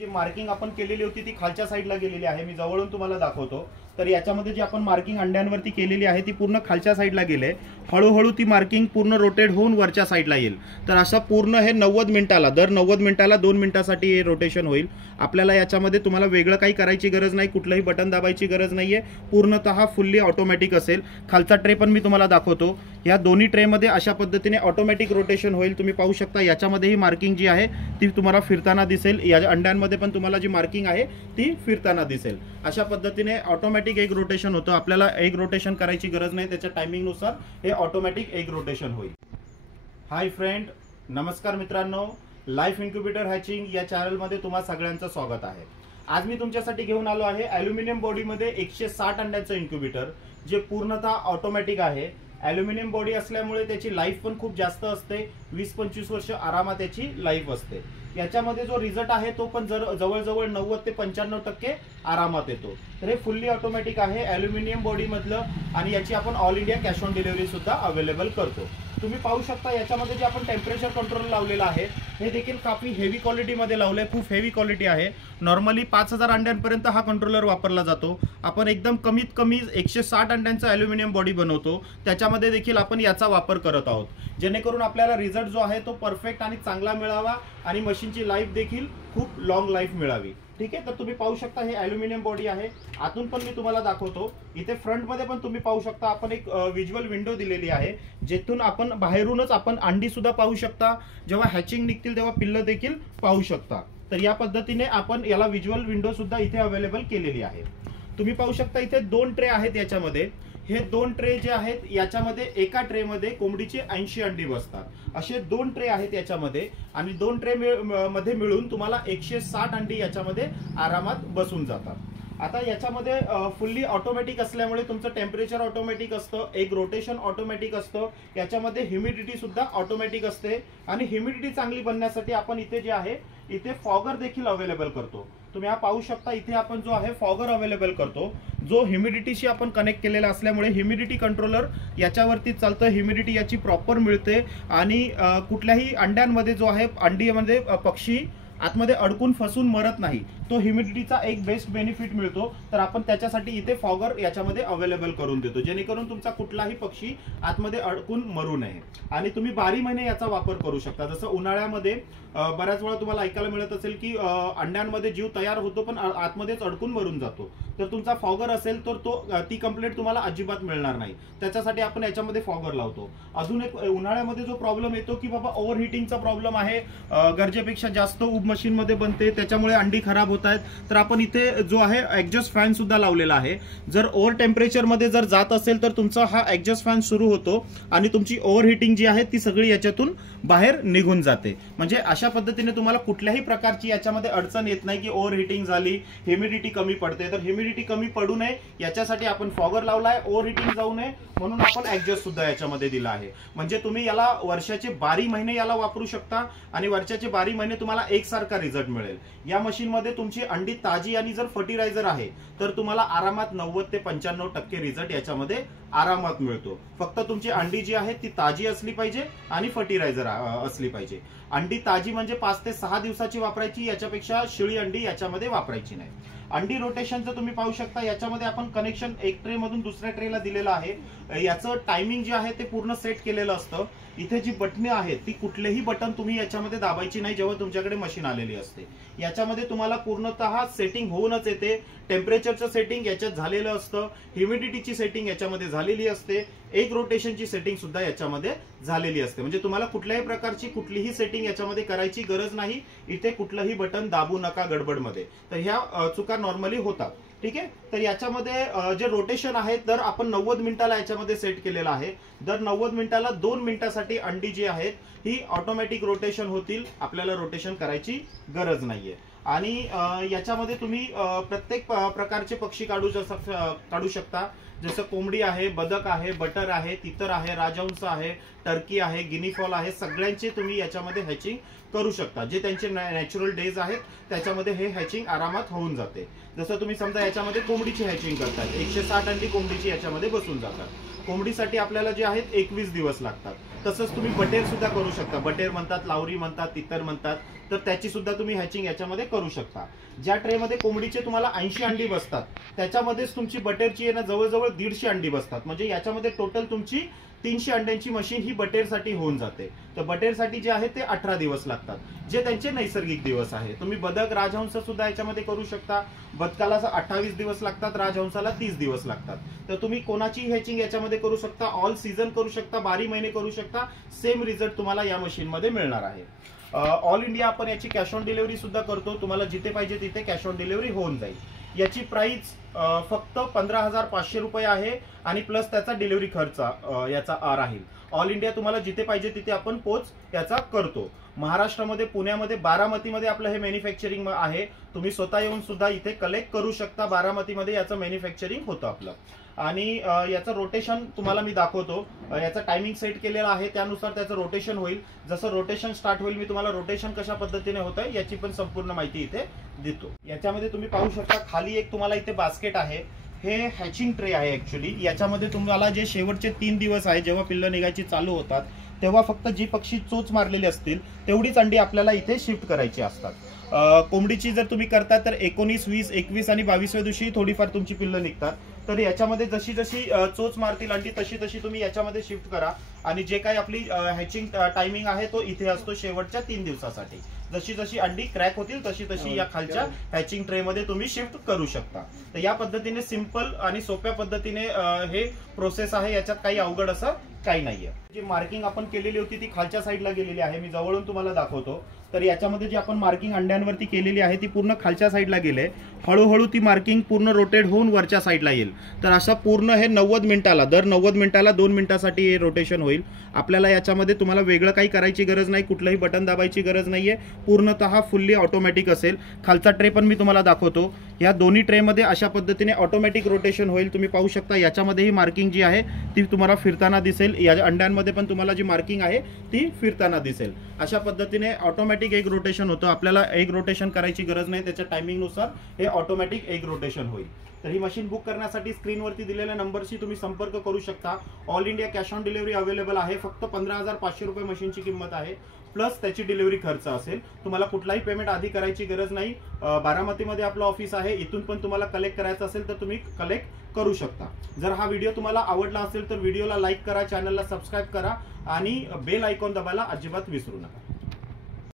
जी marking आपण केलेली होती ती खालच्या साईडला गेलेली आहे। मी जवळून तुम्हाला दाखवतो। तर याच्यामध्ये जी आपण मार्किंग अंड्यांवरती केलेली आहे ती पूर्ण खालच्या साईडला गेले। हळूहळू ती मार्किंग पूर्ण रोटेट होऊन वरच्या साईडला येईल। तर असं पूर्ण हे 90 मिनिटाला दर 90 मिनिटाला 2 मिनिटासाठी हे रोटेशन होईल। आपल्याला याच्यामध्ये तुम्हाला वेगळं काही करायची गरज नाही, कुठलंही बटन दाबायची गरज नाहीये, पूर्णतः फुल्ली ऑटोमॅटिक असेल। खालचा ट्रे पण मी तुम्हाला दाखवतो। या दोन्ही ट्रेमध्ये अशा पद्धतीने ऑटोमॅटिक रोटेशन होईल। तुम्ही पाहू शकता याच्यामध्ये ही मार्किंग जी आहे ती तुम्हाला फिरताना दिसेल। या अंड्यांमध्ये पण तुम्हाला जी मार्किंग आहे ती फिरताना दिसेल। अशा पद्धतीने ऑटोमॅटिक एक रोटेशन होतं। आपल्याला एक रोटेशन करायची गरज नाही, त्याच्या टायमिंग नुसार हे ऑटोमॅटिक एक रोटेशन होईल। हाय फ्रेंड, नमस्कार मित्रांनो, लाईफ इन्क्युबेटर हॅचिंग या चॅनल मध्ये तुम्हा सगळ्यांचं स्वागत आहे। आज मी तुमच्यासाठी घेऊन आलो आहे ॲल्युमिनियम बॉडी मध्ये 160 अंड्यांचं इन्क्युबेटर, जे पूर्णतः ऑटोमॅटिक आहे। ॲल्युमिनियम बॉडी असल्यामुळे त्याची लाईफ पण खूप जास्त असते, 20-25 वर्ष आरामात त्याची लाईफ असते। याच्यामध्ये जो रिझल्ट आहे तो पण जवळजवळ 90 ते 95% आरामात येतो। तर हे फुल्ली ऑटोमॅटिक आहे ॲल्युमिनियम बॉडी मधलं, आणि याची आपण all India cash on delivery सुद्धा अवेलेबल करतो। तुम्ही पाहू शकता याच्यामध्ये जे आपण टेम्परेचर कंट्रोल लावलेलं आहे हे देखील काफी हेवी क्वालिटी मध्ये लावलंय, खूप हेवी क्वालिटी आहे। नॉर्मली 5000 अंड्यांपर्यंत हा कंट्रोलर वापरला जातो। आपण एकदम कमीत कमी 160 अंड्यांचं ॲल्युमिनियम बॉडी बनवतो, त्याच्यामध्ये देखील आपण याचा वापर करत आहोत, जेणेकरून आपल्याला रिझल्ट जो आहे तो परफेक्ट आणि चांगला मिळावा आणि मशीनची लाईफ देखील खूप लॉंग लाईफ मिळावी। ठीक आहे, तर तुम्ही पाहू शकता हे ॲल्युमिनियम बॉडी आहे। आतून पण मी तुम्हाला दाखवतो। इथे फ्रंट मध्ये पण तुम्ही पाहू शकता आपण एक व्हिज्युअल विंडो दिलेली आहे, जेथून आपण बाहेरूनच आपण अंडी सुद्धा पाहू शकता। जेव्हा हॅचिंग निघतील तेव्हा पिल्लं देखील पाहू शकता। तर या पद्धतीने आपण याला व्हिज्युअल विंडो सुद्धा इथे अवेलेबल केलेली आहे। तुम्ही पाहू शकता इथे 2 ट्रे आहेत याच्यामध्ये। हे 2 ट्रे जे आहेत याच्यामध्ये एका ट्रे मध्ये कोंबडीचे 80 अंडी बसतात। असे 2 ट्रे आहेत याच्यामध्ये, आणि 2 ट्रे मध्ये मिळून तुम्हाला 160 अंडी याच्यामध्ये आरामात बसून जातात। आता याच्यामध्ये फुल्ली ऑटोमॅटिक असल्यामुळे तुमचं टेम्परेचर ऑटोमॅटिक असतं, एक रोटेशन ऑटोमॅटिक असतं। याच्यामध्ये ह्युमिडिटी सुद्धा ऑटोमॅटिक असते, आणि ह्युमिडिटी चांगली बनण्यासाठी आपण इथे जे आहे इथे फॉगर देखील अवेलेबल करतो। तुम्ही हा पाहू शकता, इथे आपण जो आहे फॉगर अवेलेबल करतो, जो ह्युमिडिटीशी आपण कनेक्ट केलेला असल्यामुळे ह्युमिडिटी कंट्रोलर याच्यावरती चालतं। ह्युमिडिटी याची प्रॉपर मिळते, आणि कुठल्याही अंड्यांमध्ये जो आहे अंडीमध्ये पक्षी आतमध्ये अडकून फसून मरत नाही, तो ह्युमिडिटीचा एक बेस्ट बेनिफिट मिळतो। तर आपण त्याच्यासाठी इथे फॉगर याच्यामध्ये अवेलेबल करून देतो, जेणेकरून तुमचा कुठलाही पक्षी आतमध्ये अडकून मरू नये। आणि तुम्ही 12 महिने याचा वापर करू शकता। जसं उन्हाळ्यामध्ये बऱ्याच वेळा तुम्हाला ऐकायला मिळत असेल की अंड्यांमध्ये जीव तयार होतो पण आतमध्येच अडकून मरून जातो। तर तुमचा फॉगर असेल तर ती कंप्लेंट तुम्हाला अजिबात मिळणार नाही, त्याच्यासाठी आपण याच्यामध्ये फॉगर लावतो। अजून एक उन्हाळ्यामध्ये जो प्रॉब्लेम येतो की बाबा ओव्हरहीटिंगचा प्रॉब्लेम आहे, गरजेपेक्षा जास्त उब मशीन मध्ये बनते, त्याच्यामुळे अंडी खराब होत आहेत, तर आपण इथे जो आहे एक्झॉस्ट फॅन सुद्धा लावलेला आहे। जर ओव्हर टेम्परेचर मध्ये जर जात असेल तर तुमचा हा एक्झॉस्ट फॅन सुरू होतो, आणि तुमची ओव्हरहीटिंग जी आहे ती सगळी याच्यातून बाहेर निघून जाते। म्हणजे अशा पद्धतीने तुम्हाला कुठल्याही प्रकारची याच्यामध्ये अडचण येत नाही की ओव्हरहीटिंग झाली, ह्युमिडिटी कमी पडते। तर ह्युमिडिटी कमी पडू नये याच्यासाठी आपण फॉगर लावलाय, ओव्हरहीटिंग जाऊ नये म्हणून आपण एक्झॉस्ट सुद्धा याच्यामध्ये दिला आहे। म्हणजे तुम्ही याला वर्षाचे 12 महिने याला वापरू शकता, आणि वर्षाचे 12 महिने तुम्हाला एकसारखा रिझल्ट मिळेल। या मशीन मध्ये तुमची अंडी ताजी, आणि जर फर्टिलायझर आहे तर तुम्हाला आरामात 90 ते 95% रिझल्ट याच्यामध्ये आरामात मिळतो। फक्त तुमची अंडी जी आहे ती ताजी असली पाहिजे आणि फर्टिलायझर असली पाहिजे। अंडी ताजी म्हणजे 5 ते 6 दिवसाची वापरायची, याच्यापेक्षा शिळी अंडी याच्यामध्ये वापरायची नाही। अंडी रोटेशनचं तुम्ही पाहू शकता, याच्यामध्ये आपण कनेक्शन एक ट्रे मधून दुसऱ्या ट्रेला दिलेलं आहे। याचं टायमिंग जे आहे ते पूर्ण सेट केलेलं असतं। इथे जी बटणे आहेत ती कुठलेही बटन तुम्ही याच्यामध्ये दाबायची नाही जेव्हा तुमच्याकडे मशीन आलेली असते। याच्यामध्ये तुम्हाला पूर्णतः सेटिंग होऊनच येते। टेम्परेचरचं सेटिंग याच्यात झालेलं असतं, ह्युमिडिटीची सेटिंग याच्यामध्ये झालेली असते, एक रोटेशनची सेटिंग सुद्धा याच्यामध्ये झालेली असते। म्हणजे तुम्हाला कुठल्याही प्रकारची कुठलीही सेटिंग याच्यामध्ये करायची गरज नाही। इथे कुठलंही बटन दाबू नका गडबडमध्ये, तर ह्या चुका नॉर्मली होतात। ठीक आहे, तर याच्यामध्ये जे रोटेशन आहे तर आपण 90 मिनिटाला याच्यामध्ये सेट केलेलं आहे। दर 90 मिनिटाला 2 मिनिटासाठी अंडी जी आहेत ही ऑटोमॅटिक रोटेशन होतील, आपल्याला रोटेशन करायची गरज नाहीये। आणि याच्यामध्ये तुम्ही प्रत्येक प्रकारचे पक्षी काढू शकता, जसं कोंबडी आहे, बदक आहे, बटर आहे, तितर आहे, राजहंस आहे, टर्की आहे, गिनी फॉल आहे, सगळ्यांचे तुम्ही याच्यामध्ये हॅचिंग करू शकता. जे त्यांचे नॅचरल डेज आहेत त्याच्यामध्ये हे हॅचिंग आरामात होऊन जाते. जसं तुम्ही समजा याच्यामध्ये कोंबडीची हॅचिंग करतात, 160 अंडी कोंबडीची याच्यामध्ये बसून जातात. कोंबडीसाठी आपल्याला जे आहेत 21 दिवस लागतात. तसंच तुम्ही बटेर सुद्धा करू शकता. बटेर म्हणतात, लावरी म्हणतात, तितर म्हणतात, तर त्याची सुद्धा तुम्ही हॅचिंग याच्यामध्ये करू शकता. ज्या ट्रेमध्ये कोंबडीचे तुम्हाला 80 अंडी बसतात त्याच्यामध्येच तुमची बटेरची आहे ना जवळजवळ 150 अंडी बसतात. म्हणजे याच्यामध्ये टोटल तुमची 300 अंड्यांची मशीन ही बटेरसाठी होऊन जाते. तर बटेरसाठी जे आहे ते 18 दिवस लागतात, जे त्यांचे नैसर्गिक दिवस आहे. तुम्ही बदक, राजहंस सुद्धा याच्यामध्ये करू शकता. बदकाला 28 दिवस लागतात, राजहंसाला 30 दिवस लागतात. तर तुम्ही कोणाची हॅचिंग याच्यामध्ये करू शकता, ऑल सीझन करू शकता, 12 महिने करू शकता. सेम रिझल्ट तुम्हाला या मशीनमध्ये मिळणार आहे. ऑल इंडिया आपण याची कॅश ऑन डिलिव्हरी सुद्धा करतो. तुम्हाला जिथे पाहिजे तिथे कॅश ऑन डिलिव्हरी होऊन जाईल. याची प्राइस फक्त 15,500 रुपये आहे आणि प्लस त्याचा डिलिव्हरी खर्च याचा राहील. ऑल इंडिया तुम्हाला जिथे पाहिजे तिथे आपण पोच याचा करतो. महाराष्ट्रामध्ये, पुण्यामध्ये, बारामतीमध्ये आपलं हे मॅन्युफॅक्चरिंग आहे. तुम्ही स्वतः येऊन सुद्धा इथे कलेक्ट करू शकता. बारामतीमध्ये याचं मॅन्युफॅक्चरिंग होतं आपलं. आणि याचं रोटेशन तुम्हाला मी दाखवतो. याचा टायमिंग सेट केलेला आहे, त्यानुसार त्याचं रोटेशन होईल. जसं रोटेशन स्टार्ट होईल मी तुम्हाला रोटेशन कशा पद्धतीने होतं याची पण संपूर्ण माहिती इथे देतो. याच्यामध्ये तुम्ही पाहू शकता खाली एक तुम्हाला इथे बास्केट आहे. हे हॅचिंग ट्रे आहे ऍक्च्युली. याच्यामध्ये तुम्हाला जे शेवटचे 3 दिवस आहे जेव्हा पिल्लं निघायची चालू होतात तेव्हा फक्त जी पक्षी चोच मारलेली असतील तेवढीच अंडी आपल्याला इथे शिफ्ट करायची असतात. कोंबडीची जर तुम्ही करता तर 19, 20, 21 आणि 22व्या दिवशी थोडीफार तुमची पिल्लं निघतात. तर याच्यामध्ये जशी जशी चोच मारतील अंडी तशी तशी तुम्ही याच्यामध्ये शिफ्ट करा. आणि जे काही आपली हॅचिंग टायमिंग आहे तो इथे असतो शेवटच्या 3 दिवसासाठी. जशी जशी अंडी क्रॅक होतील तशी तशी या खालच्या हॅचिंग ट्रे मध्ये तुम्ही शिफ्ट करू शकता. तर या पद्धतीने सिंपल आणि सोप्या पद्धतीने हे प्रोसेस आहे. याच्यात काही अवघड असं काही नाहीये. जी मार्किंग आपण केलेली होती ती खालच्या साईडला गेलेली आहे. मी जवळून तुम्हाला दाखवतो. तर याच्यामध्ये जी आपण मार्किंग अंड्यांवरती केलेली आहे ती पूर्ण खालच्या साईडला गेले. हळूहळू ती मार्किंग पूर्ण रोटेट होऊन वरच्या साईडला येईल. तर अशा पूर्ण हे 90 मिनिटाला, दर 90 मिनिटाला 2 मिनिटासाठी हे रोटेशन होईल. आपल्याला याच्यामध्ये तुम्हाला वेगळं काही करायची गरज नाही, कुठलंही बटन दाबायची गरज नाहीये. पूर्णतः फुल्ली ऑटोमॅटिक असेल. खालचा ट्रे पण मी तुम्हाला दाखवतो. या दोन्ही ट्रेमध्ये अशा पद्धतीने ऑटोमॅटिक रोटेशन होईल. तुम्ही पाहू शकता याच्यामध्येही मार्किंग जी आहे ती तुम्हाला फिरताना दिसेल. या अंड्यांमध्ये पण तुम्हाला जी मार्किंग आहे ती फिरताना दिसेल. अशा पद्धतीने ऑटोमॅटिक एक रोटेशन होतं. आपल्याला एक रोटेशन करायची गरज नाही, त्याच्या टायमिंगनुसार हे ऑटोमॅटिक एक रोटेशन होईल. तर ही मशीन बुक करण्यासाठी स्क्रीनवरती दिलेल्या नंबरशी तुम्ही संपर्क करू शकता. All India cash on delivery available आहे. फक्त 15,500 रुपये मशीनची किंमत आहे, प्लस त्याची डिलिव्हरी खर्च असेल. तुम्हाला कुठलाही पेमेंट आधी करायची गरज नाही. बारामतीमध्ये आपलं ऑफिस आहे. इथून पण तुम्हाला कलेक्ट करायचं असेल तर तुम्ही कलेक्ट करू शकता. जर हा व्हिडिओ तुम्हाला आवडला असेल तर व्हिडिओला लाईक करा, चॅनलला सबस्क्राईब करा आणि बेल आयकॉन दाबायला अजिबात विसरू नका.